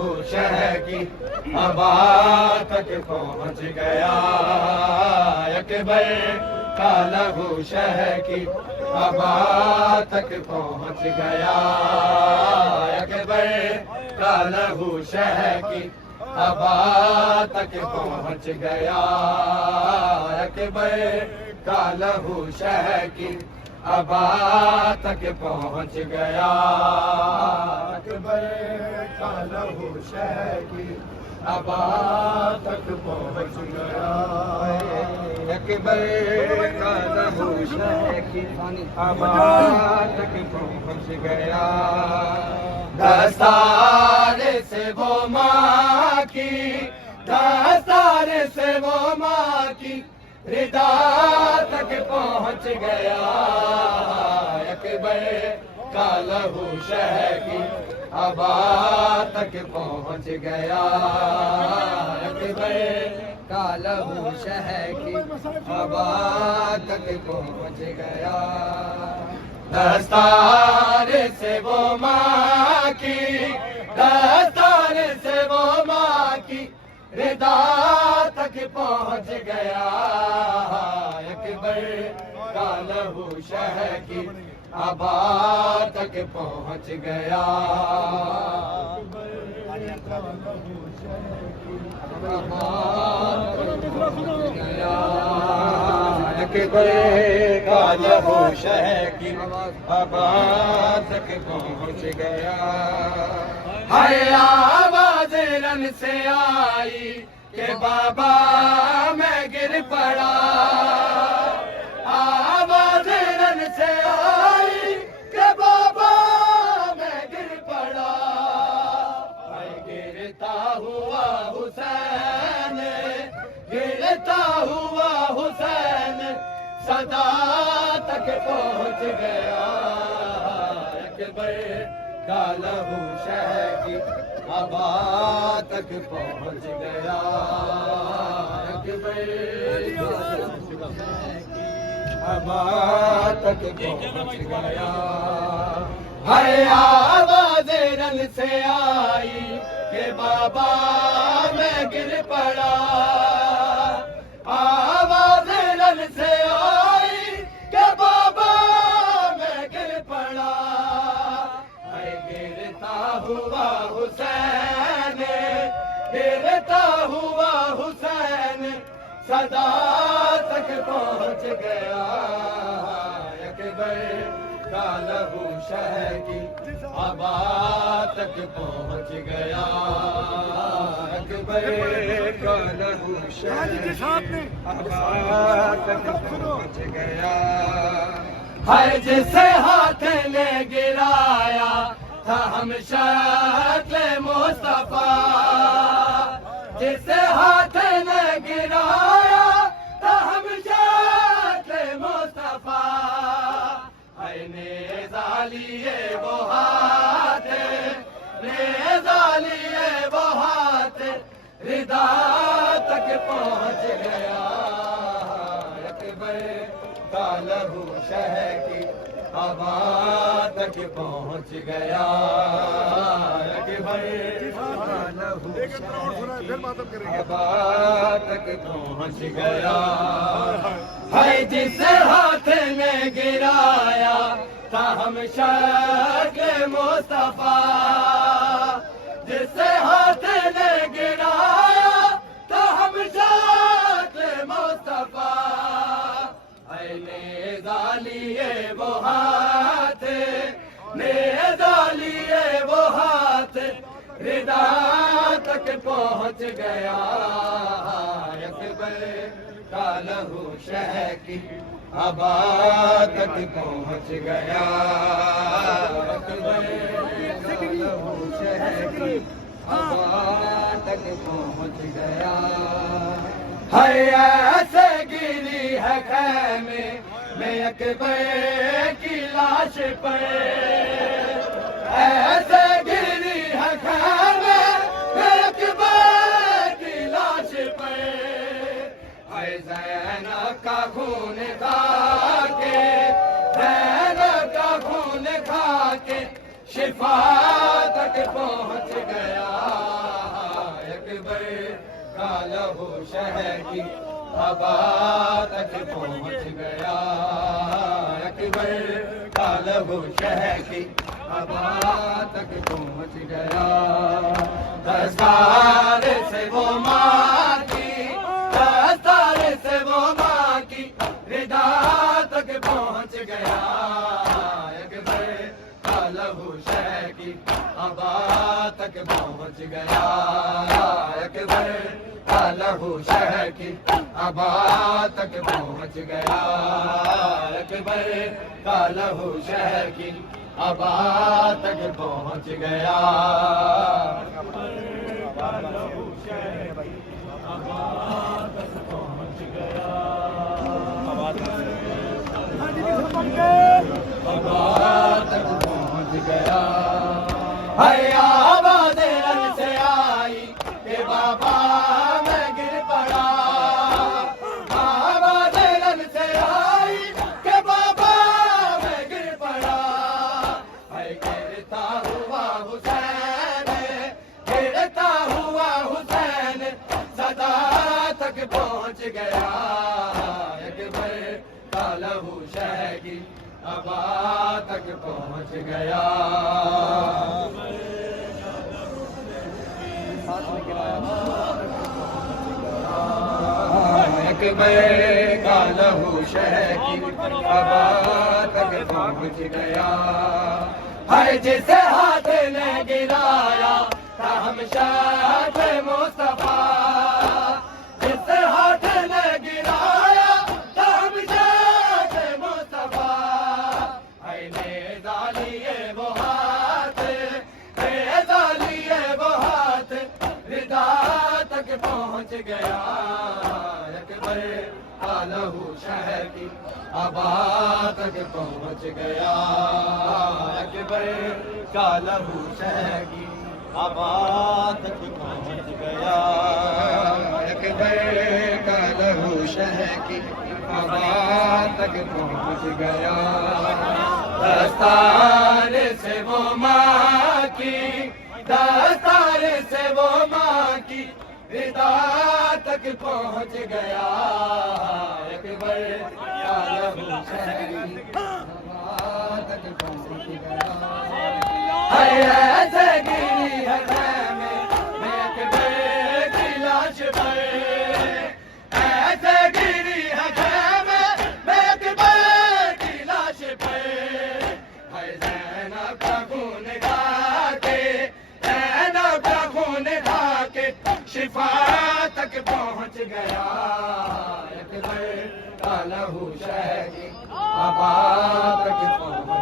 لہو شہ کی ابا تک پہنچ گیا اکبر کا لہو شہ کی ابا تک پہنچ گیا اکبر کا لہو شہ کی ابا تک پہنچ گیا اکبر کا لہو شہ کی ابا تک پہنچ گیا اکبر کا لہو شہ کی ابا تک پہنچ گیا اکبر کا لہو شہ کی ابا تک پہنچ گیا دستار سے وہ ماں کی دستار سے وہ ماں کی ردا تک پہنچ گیا اکبر کا لہو شہ کی ابا تک پہنچ گیا اکبر کا لہو شہ کی ابا تک پہنچ گیا دستار سے وہ ماں کی دستار سے وہ ماں کی ردا تک پہنچ گیا اکبر کا لہو شہ کی ابا تک پہنچ گیا اکبر کا لہو شہ کی ابا تک پہنچ گیا ہے آواز رن سے آئی کہ بابا میں گر پڑا آواز رن سے آئی کہ بابا میں گر پڑا گرتا ہوا حسین گرتا ہوا حسین صدا تک پہنچ گیا اکبر کا لہو شہ کی ابا تک پہنچ گیا اکبر ابا تک پہنچ گیا ہے آواز رن سے آئی کہ بابا میں گر پڑا آواز رن سے آئی کہ بابا میں گر پڑا ہے گرتا ہوا حسین گرتا ہوا حسین صدا تک پہنچ گیا اکبر کا لہو شہ کی ابا تک پہنچ گیا اکبر کا لہو شہ کی ابا تک پہنچ گیا ہے جسے ہاتھ نے گرایا تھا ہم شکل مصطفیٰ جسے ہاتھ نے گرایا تھا ہم شکل مصطفیٰ ہے نیزہ لیے وہ ہاتھ نیزہ لیے وہ ہاتھ ردا تک پہنچ گیا اکبر کا لہو شہ کی ابا تک پہنچ گیا اکبر کا لہو شہ کی ابا تک پہنچ گیا ہے جس ہاتھ نے گرایا تھا ہم شکل مصطفیٰ جس ہاتھ نے گرایا تھا ہم شکل مصطفیٰ اے نیزہ لیے وہ ہاتھ نیزہ لیے وہ ہاتھ ردا تک پہنچ گیا اکبر کا لہو شہ کی ابا تک پہنچ گیا اکبر کا لہو شہ کی ابا تک پہنچ گیا ہے ایسے گری ہے خیمے میں اکبر کی لاش پر ایسے گری ہے خیمے میں اکبر کی لاش پر ہے زینب کا خون کھا کے زینب کا خون کھا کے شفا تک پہنچ گیا کا لہو شہر کی ابا تک پہنچ گیا اکبر کا لہو شہر کی ابا تک پہنچ گیا دستار سے وہ ماں کی دستار سے وہ ماں کی ردا تک پہنچ گیا اکبر کا لہو شہر کی ابا تک پہنچ گیا اکبر کا لہو شہر کی ابا تک پہنچ گیا اکبر کا لہو شہر کی ابا تک پہنچ گیا ہے آواز رن سے آئی کہ بابا میں گر پڑا آواز رن سے آئی کہ بابا میں گر پڑا ہے گرتا ہوا حسین گرتا ہوا حسین صدا تک پہنچ گیا اکبر کا لہو شہر کی ابا تک پہنچ گیا اکبر کا لہو شہر کی ابا تک پہنچ گیا ہے جسے ہاتھ نے گرایا تھا ہم شاہ مصطفیٰ جسے ہاتھ نے گرایا تھا ہم شاہ مصطفیٰ ہے نیزہ لیے وہ ہاتھ نیزہ لیے وہ ہاتھ ردا تک پہنچ گیا اکبر کا لہو شہر کی ابا تک پہنچ گیا اکبر کا لہو شہر کی ابا تک پہنچ گیا اکبر کا لہو شہر کی ابا تک پہنچ گیا دستار سے وہ ماں کی دستار سے وہ ماں کی ردا تک پہنچ گیا اکبر کا لہو شہر کی ابا تک پہنچ گیا ایسے گری ہے خیمے میں اکبر کی لاش پر ایسے گری ہے خیمے میں اکبر کی لاش پر ہے زینب کا خون کھا کے زینب کا خون کھا کے شفا تک پہنچ گیا اکبر کا لہو شہر کی ابا تک پہنچ